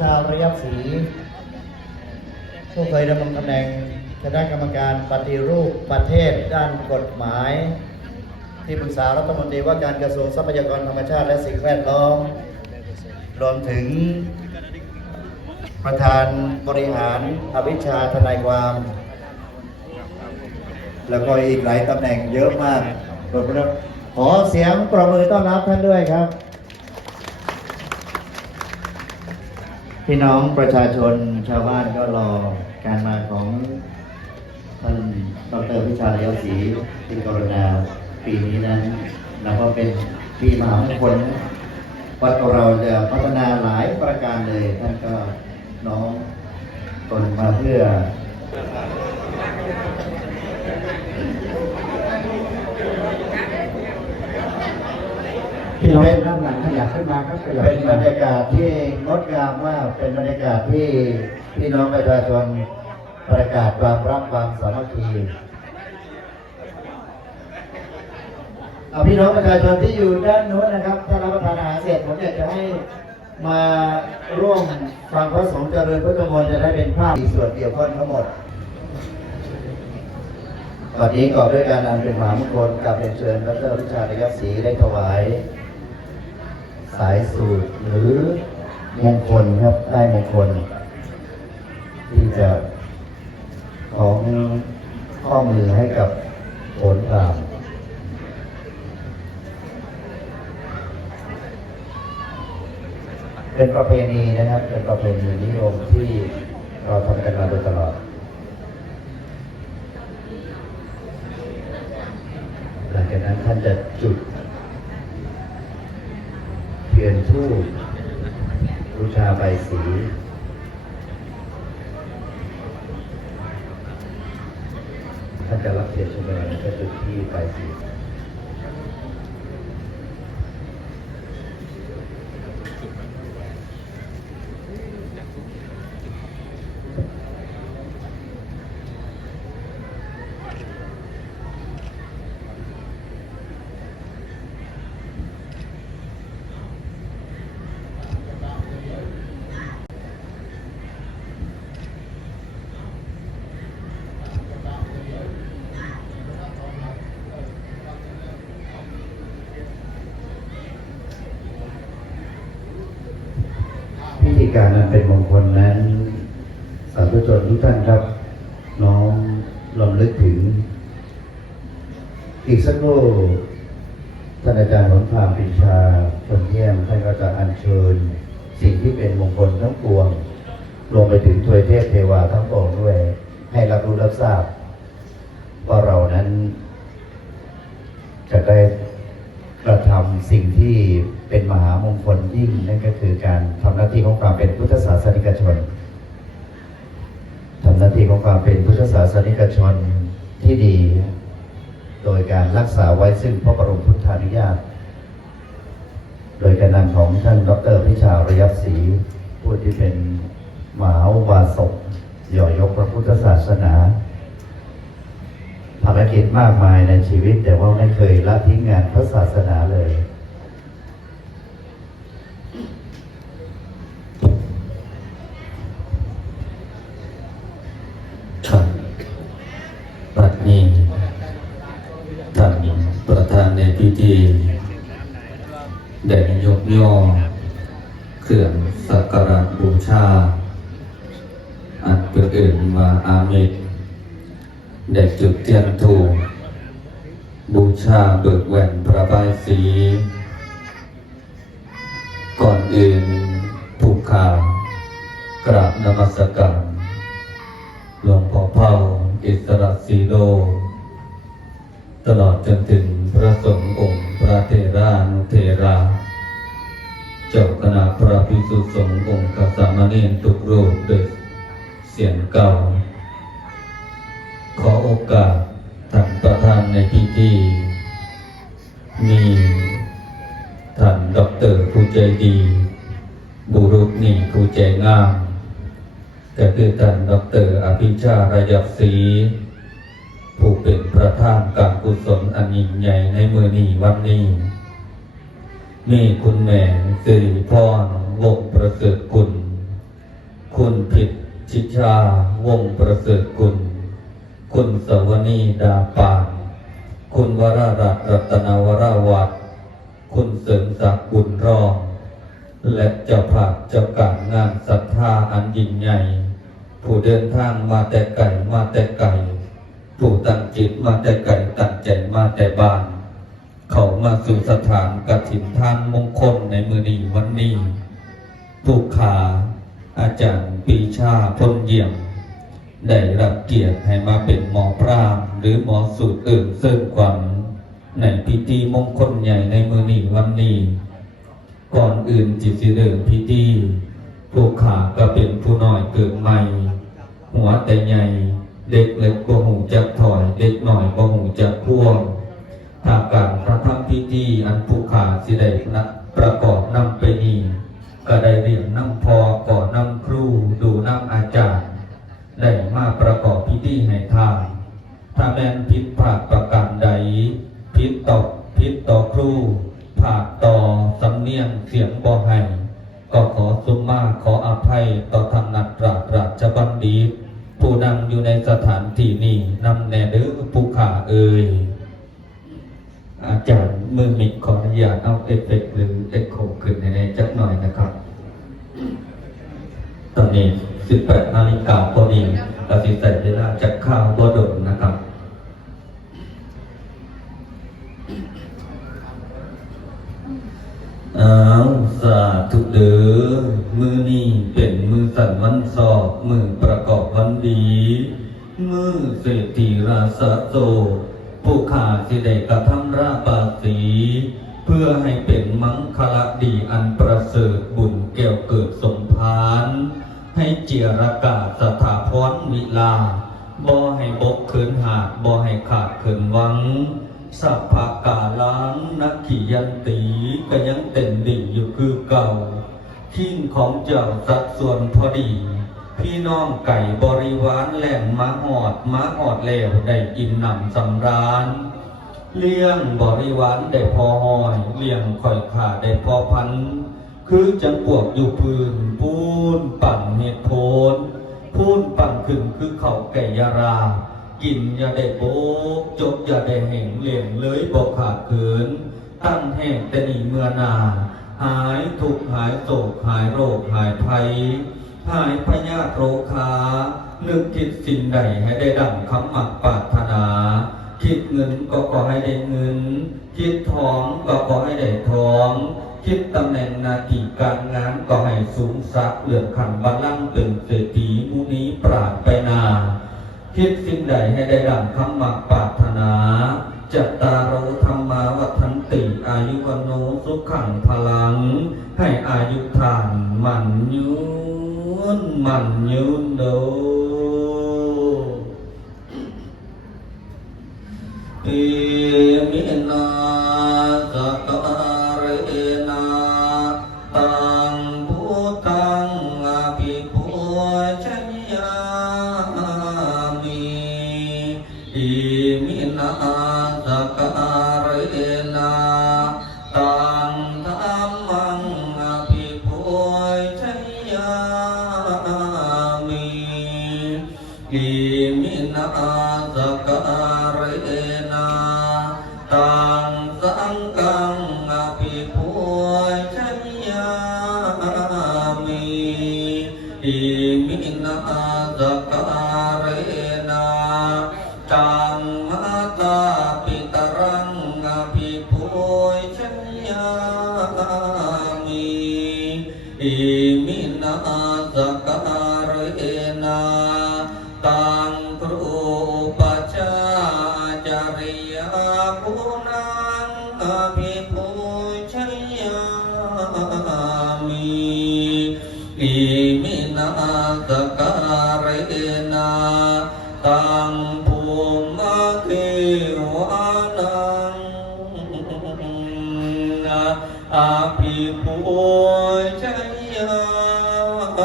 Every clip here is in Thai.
ชาวระยับศรีผู้เคยดำรงตำแหน่งคณะกรรมการปฏิรูปประเทศด้านกฎหมาย ที่ปรึกษารัฐมนตรีว่าการกระทรวงทรัพยากรธรรมชาติและสิ่งแวดล้อมรวมถึง ประธานบริหารอวิชชาทนายความ แล้วก็อีกหลายตำแหน่งเยอะมากขอเสียงประมือต้อนรับท่านด้วยครับ พี่น้องประชาชนชาวบ้านก็รอการมาของท่านดรพิชาเลี้ยวศรีที่กรณาปีนี้นั้นนับว่าเป็นปีมหามงคลนวัดเราจะพัฒนาหลายประการเลย ท่านก็น้องตนมาเพื่อพี่น้อง ยับขึ้นมาครับขยับเป็นบรรยากาศที่งดงามมาก เป็นบรรยากาศที่พี่น้องประชาชนประกาศความรักความสามัคคีเอาพี่น้องประชาชนที่อยู่ด้านโน้นนะครับ ถ้ารับประทานอาหารเสร็จผมอยากจะให้มาร่วมฟังพระสงฆ์เจริญพระธรรมนต์จะได้เป็นภาพมีส่วนเกี่ยวข้องทั้งหมดตอนนี้กอบด้วยการอันเป็นมหามงคลกับเรียนเชิญพระเจ้าพิชาระยับศรีได้ถวาย สายสูตรหรือมงคลครับได้มงคล ที่จะของข้อมือให้กับผลตามเป็นประเพณีนะครับ เป็นประเพณีนิยมที่เราทำกันมาโดยตลอด หลังจากนั้นท่านจะจุด เทียนทูปบูชาใบสี ท่านจะรับเทียนช มแล้วก็จุดที่ใบสี พิธี การนั้นเป็นมงคลนั้นสาธุชนทุกท่านครับ น้อมลำลึกถึง อีกสักครู่ท่านอาจารย์หนพามปรีชาชนเยี่ยมท่านก็จะอัญเชิญ สิ่งที่เป็นมงคลทั้งปวง ลงไปถึงทวยเทพเทวาทั้งปวงด้วย ให้รับรู้รับทราบ ว่าเรานั้นจะได้ กระทำสิ่งที่เป็นมหามงคลยิ่งนั่นก็คือการทำหน้าที่ของความเป็นพุทธศาสนิกชนทำหน้าที่ของความเป็นพุทธศาสนิกชนที่ดี โดยการรักษาไว้ซึ่งพระบรมพุทธานุญาต โดยการนำของท่านดรพิชาระยับศรีผู้ที่เป็นมหาวาสกหย่อยกพระพุทธศาสนา กิจมากมายในชีวิต แต่ว่าไม่เคยละทิ้งงานพระศาสนาเลยท่านปัดนี้ท่านประธานในพิธีได้ยกย่อเครื่องสักการะบูชา อันเป็นอื่นว่าอาเมด ได้จุดเทียนถูกบูชาเบิกแหวนพระบายสี ก่อนอื่นผูกขากราบนมัสการหลวงพ่อเผาอิสระสีโลตลอดจนถึงพระสงฆ์องค์พระเทรานุเทรา เจ้าคณะพระภิกษุสงฆ์องค์กสามเณรทุกรูปด้วยเสียงเก่า ขอโอกาสท่านประธานในพิธีมีท่านด็อกเตอร์ผู้ใจดี บุรุษนี่ผู้ใจงามก็คือท่านดรอภิชาระยับศรีผู้เป็นประธานการกุศลอันยิ่งใหญ่ในมือนี้วันนี้ มีคุณแม่สิริพรวงประเสริฐกุลคุณผิดชิชาวงประเสริฐคุณ คุณสวนีดาปาน คุณวรารัตน์รัตนวราวัตคุณเสริมศักดิ์บุญรอง และเจ้าภาพเจ้าการงานศรัทธาอันยิ่งใหญ่ ผู้เดินทางมาแต่ไก่มาแต่ไก่ ผู้ตั้งจิตมาแต่ไก่ตั้งใจมาแต่บ้าน เขามาสู่สถานกฐินทานมงคลในมือนี้วันนี้ผู้ขาอาจารย์ปีชาพลเยี่ยม ได้รับเกียรติให้มาเป็นหมอพรามหรือหมอสูตรอื่นเสริมขวัญในพิธีมงคลใหญ่ในมือนี้วันนี้ก่อนอื่นจิตสิเดิมพิธีผู้ขาก็เป็นผู้น้อยเกิดใหม่ หัวแต่ใหญ่เด็กเล็กบ่หูจักถอย เด็กหน่อยบ่หูจักพ่วงถ้าการพระทำพิธีอันผู้ขาสิได้นะประกอบนำไปนี้ก็ได้เรียนนำพอก่อนำครูดูนำอาจารย์ ได้มาประกอบพิธีให้ทานถ้าแม้นผิดพลาดประการใดผิดต่อผิดต่อครูผาดต่อสำเนียงเสียงบ่ให้ก็ขอสุมมาขออภัยต่อทางนัดราชราชบัณฑิตผู้นำอยู่ในสถานที่นี้นำแน่เด้อผู้ขาเอ่ยอาจารย์มือมิกขออนุญาตเอาเอฟเฟกต์หรือเอ็กโคขึ้นในจักหน่อยนะครับ ตอนนี้ 18 นาฬิกาพอดีตัดสินใจเวลาจากข้าวบ่ดนนะครับอ้าวสาธุเด้อมือนี้เป็นมือสั่นวันสอบ มือประกอบวันดี มือเศรษฐีราษาโซผู้ขาสิได้กระทำราบาสี พื่อให้เป็นมังคละดีอันประเสริฐบุญแก้วเกิดสมภารให้เจียรกาศสถาพรวิลาบ่ให้บกเขินหาดบ่ให้ขาดเขินวัง สัพพกาลังนักขียันตีก็ยังเต็มดิ่งอยู่คือเก่าทิ้งของเจ้าสัดส่วนพอดี พี่น้องไก่บริวารแหล่งมาหอดมาหอดแล้วได้อิ่มหนำสำราญ เลี้ยงบริวารได้พอหอย เลี้ยงข่อยขาได้พอพัน คือจังปวกอยู่พื้นปูนปั่นเหตุโพนพูนปั่นขึ้นคือเขาไก่ยารา กินอย่าได้โบกจบอย่าได้แห่งเหลี่ยงเลยบอกขาดเขิน ตั้งแห่งแต่นีเมื่อนา หายทุกหายโศกหายโรคหายภัย หายพยาธิโรคานึกคิดสิ่งใดให้ได้ดังคำหมักปรารถนา คิดเงินก็ขอให้ได้เงิน คิดทองก็ขอให้ได้ทอง คิดตำแหน่งนาทีการงานก็ให้สูงสักดิ์เลื่อขันบัลลังก์เป็นเศรษฐีมุนีปราดไปนา คิดสิ่งใดให้ได้ดังคำมักปรารถนาจัตตารโอธรรมาวัฒนติ อายุวโนสุขังพลัง ให้อายุทานมันยืนมันยืนโด อิมิน มิ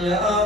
يا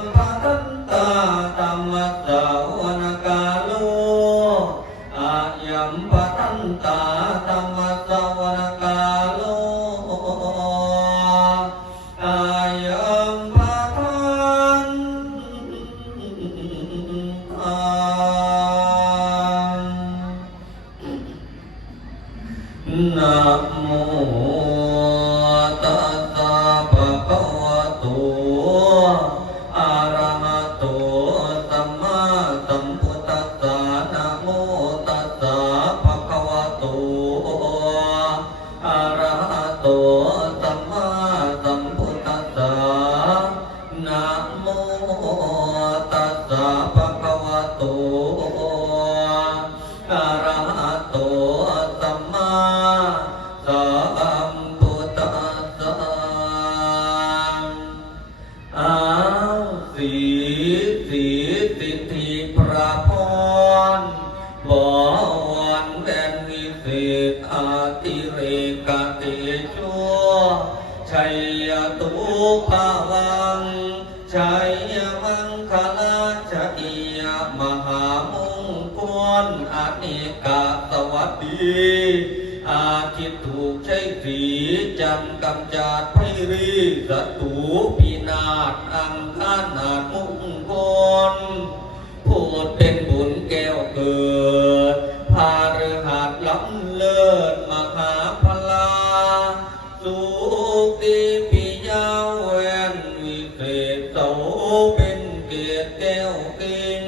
ดแก้วกิน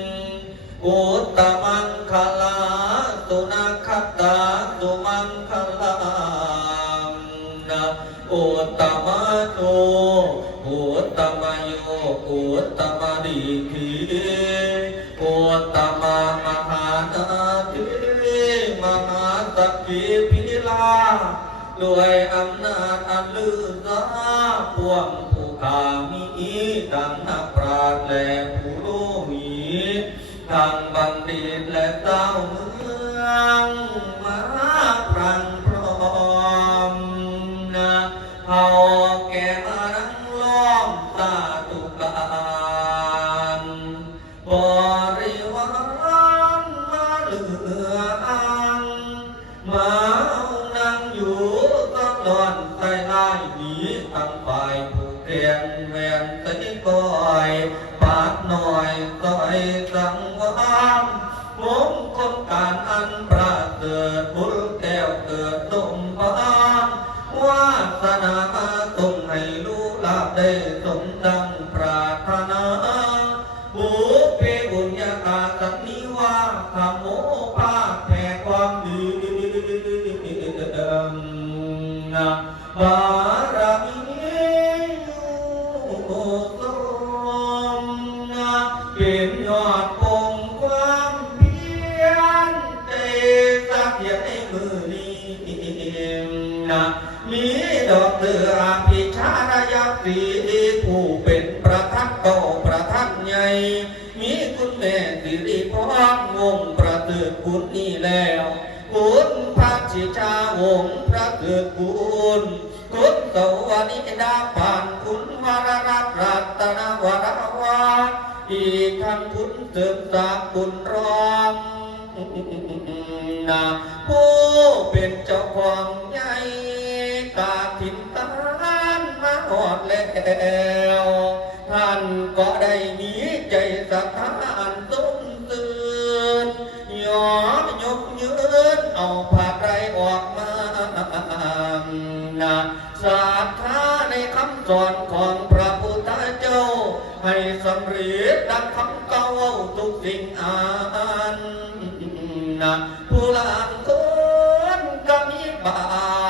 อุตมังคลาตุนัขตาตุมังคลามนะอุตมะโนอุตมะโยอุตมะดีทีอุตมะมหานาทีมหาตะกีพิลาด้วยอำนาจอันลือลาพวงผู้ขามีดังนักปราดญ์และ ทางบัณฑิตและเจ้าเมืองมาพรัน แต่กิริพรวงประเกิคุณนี่แล้วคุณพระชิชาวงพระเกิคุณคุณสวัสดิดาปานคุณวรรัตรัตนวรวาอีกทั้งคุณเติมสาคุณร้องนาผู้เป็นเจ้าของใหญ่กาถิ่นตานมาหอดแล้ว ท่านก็ได้มีใจศรัทธา ยอยกยืนเอาผ้าไรออกมานะศรัทธาในคำสอนของพระพุทธเจ้า ให้สำเร็จดังคำเก่าทุกสิ่งอันนะผู้หลังคนก็มีบา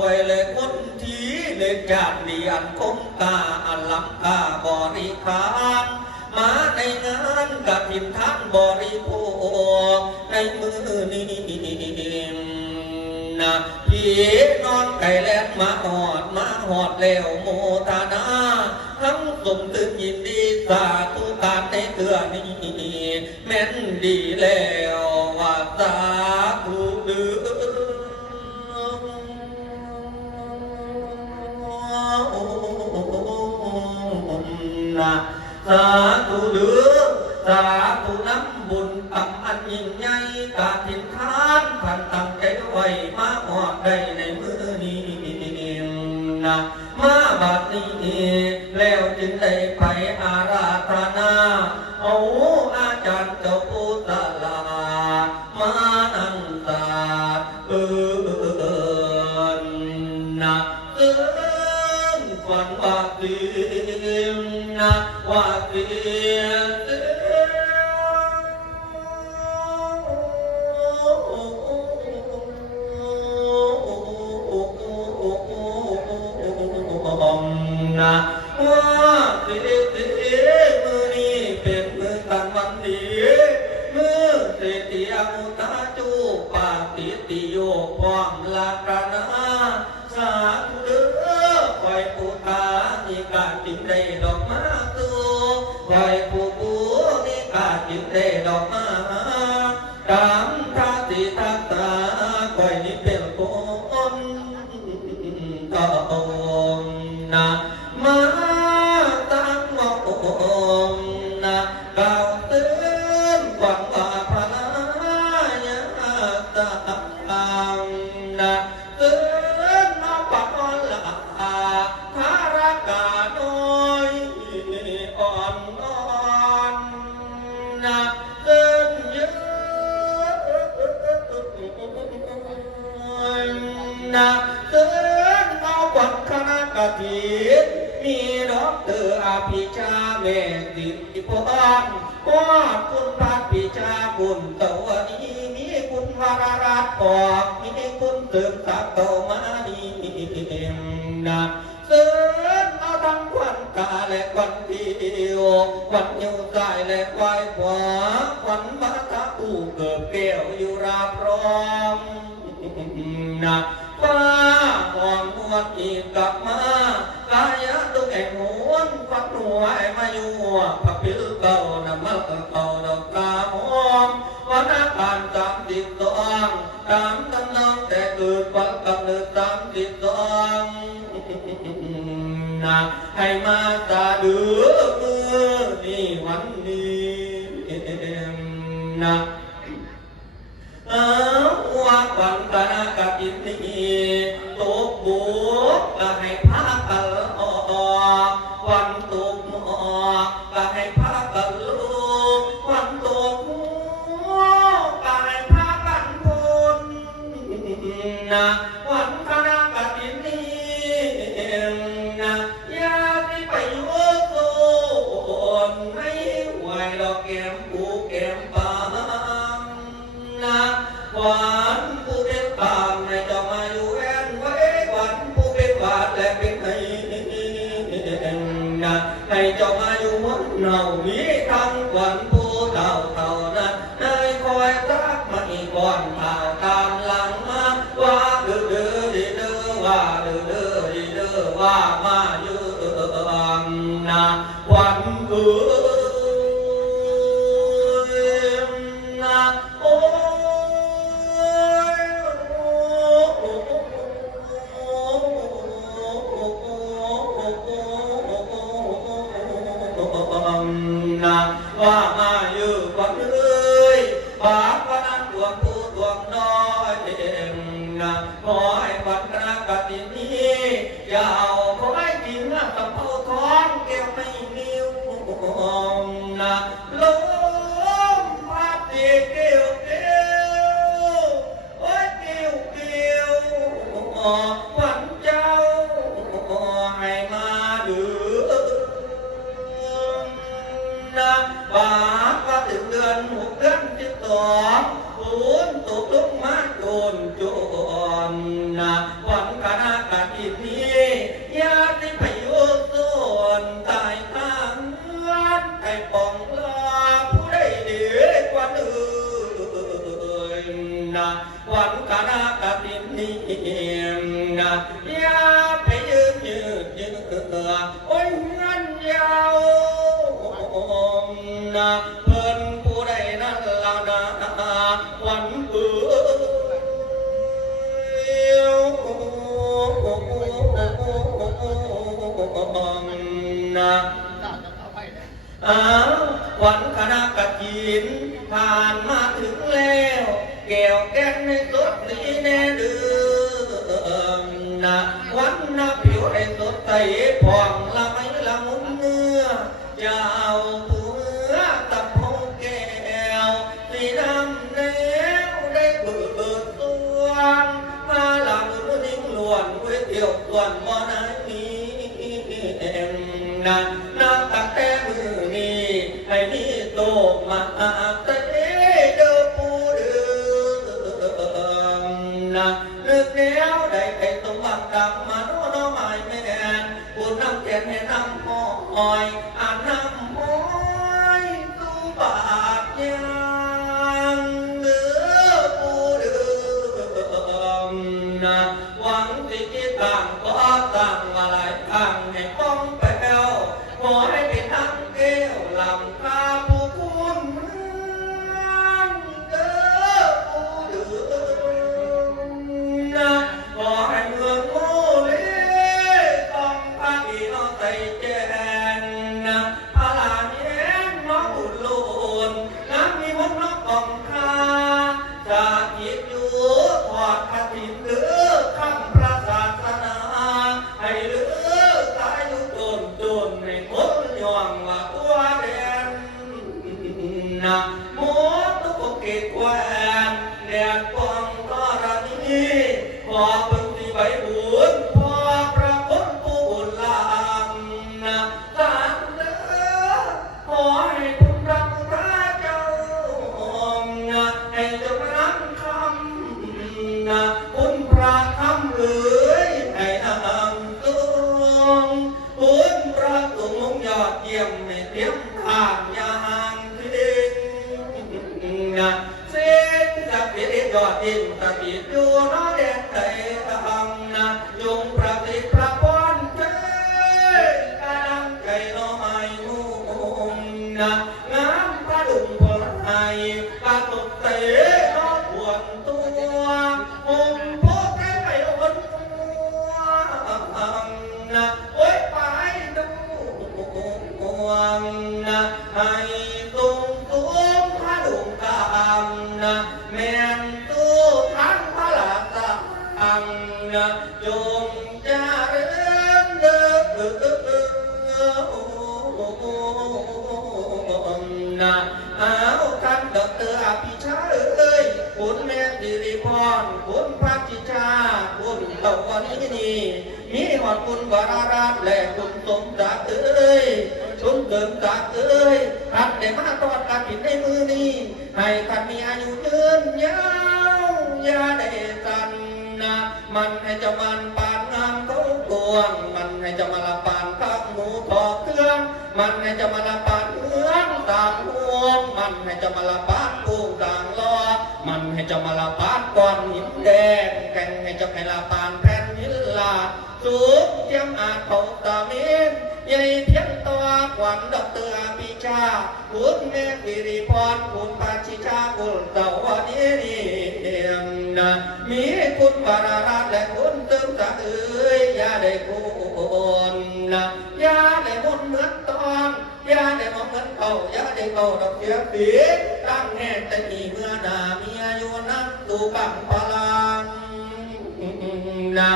วยเลยคนทีเลยจานเดียนคงตาอันลังกาบริขารมาในงานกับทิมทานบริโภคในมือนี้นะพี่นอนไก่แลนมาหอดมาหอดแล้วโมทานาทั้งสมตื่นยินดีสาธุการในเตือนี้แม่นดีแล้ว สาธุเดือสาธุน้ำบุญตักอันยิ่งใหญ่กาถินทานท่านตั้งใจไว้มาหอดได้ในมือนี้นะมาบัดนี้ คุณพระพิชาคุณตะวันนี้มีคุณวรรัตน์ปอกมีคุณเติมสักโตมานีนะเตือนเอาทั้งควันกาและควันเดียวควันยูกายและควายขวาควันมาตาอูเกิดแก้วอยู่ราพร้อมนะฟ้าหอมนวลอีกกลับมากายะตุกแห่งหว นฟักหัวไอ้มาอยู่พักพิลเก่านำมาเก่าดอกกาหอมวันอาการสามสิบสองตามตำนองแต่เกิดวันกำเนิดสามสิบสองนะให้มาตาดือมือนี่วันนี้นะเอาว่าฝันกะนะกะกินนี่ตกบุกให้ ยวส่วนบ่อไหนมีเอ็มนะนับตั้งแต่มือนี้ให้มีโตมาเตเดือปูเดือนะนึกแล้วได้ไปสมหวังกลับมาโน่นหมายแม่นบุญน้ำเทียนให้น้ำหอย อินตะกิดอยู่น้อ คุณวรารัตน์และคุณสมศักดิ์เอ้ยชุนเกินจากเอ้ยท่านได้มาตอดกาผิดในมือนี้ให้ท่านมีอายุยืนยาวยาได้สันนะมันให้เจะมันปานงามเขากวง มันให้เจะมาละปานข้าหมูทอเครื่อง มันให้เจะมาละปานเอื้องต่างห่วง มันให้เจะมาละปานปูต่างล้อมันให้เจะมาละปานก้อนหินแดงแกงให้เจะให้ละปานแผ่นหิน ลาดสูงเทียมอาจเขาตาเมนใหญ่เพียงตัวขวัญดอกเตอปิชาคุณแม่กิริพรคุณปาชิชาคุณเตาวันนี้นี่เองนะมีคุณวารารัตและคุณตึงตะเอ้ยอย่าได้คุณนะอย่าได้มนต์เหมือนตอนอย่าได้มองเหมือนตก้ายาได้เก้าดอกเสียสีตั้งแน่แต่มีเมื่อนาเมียอยู่นั่งตูปังพลังนะ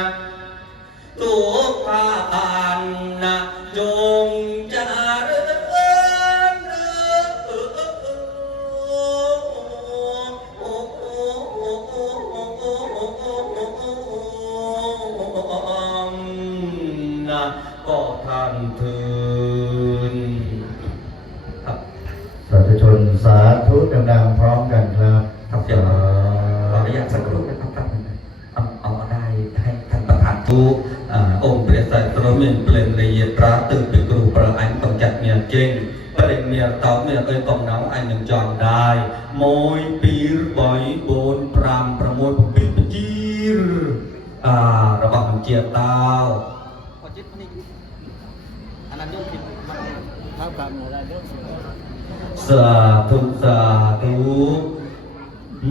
สาธุสาธุ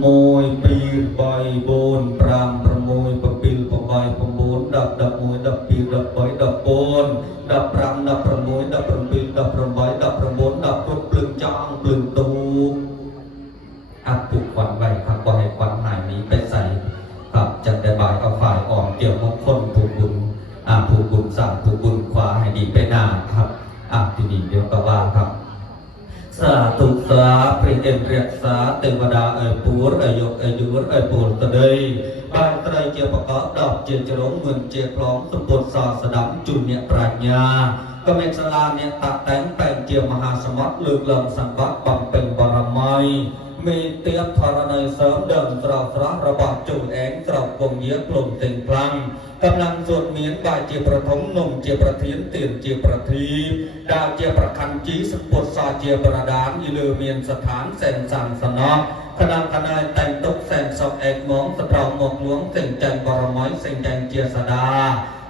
มวยปีใบบนปรามประมวยประปิลประใบประมนดับดับมวยดับปีดับใบดับบนดับปรามดับประมวยดับประปิลดับประใบ อาทินีเดียวก็ว่าครับสาธุสาพริเอ็นเรียกสาเทวดาเอ่ยปูรเอ่ยยกเอ่ยยูรเอ่ยปูรตะเดยบานไตรเจียประกอบดอกเจียจรงเหมือนเจียพร้อมสมบูรณ์สาสดับจุนเนี่ยปรัญญาก็เมสลาเนี่ยตัดแต่งแต่งเจียมหาสมบัติลึกลำสังวัตบังเป็นบารมี มีเตียบธรณีเสริมเดิมตราสระระบาดจุนแองตราบวงเยียกลุ่มเต็งพลังกำลังสวดเมียนบายเจียประทมนมเจียประเทียนเตียนเจียประทีดาวเจียประคันจีสปดสาเจียประดานอิลเมียนสถานเสนสังสนอ คณะคณะแต่งตกแสนสอบเอกมองสะเปราหมกหลวงเส้นจันบรมอยเส้นจันเจียสดา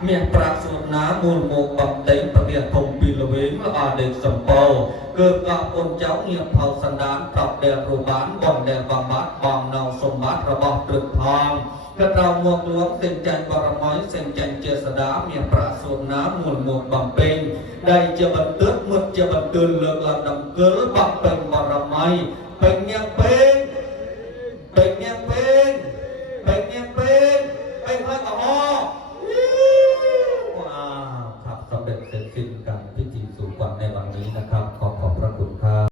เมียประสูตรน้ำมูลโมกบำเต็งประเดียพงปีละเวงละอาเด็กสมปาเกิดกับคนเจ้าเงียบเผาสันดานปรับแดนรูบานบ่อนแดนบำบัดบางเนาสมบัติระบอบตรึกทองกระเราหมวกหลวงเส้น จัน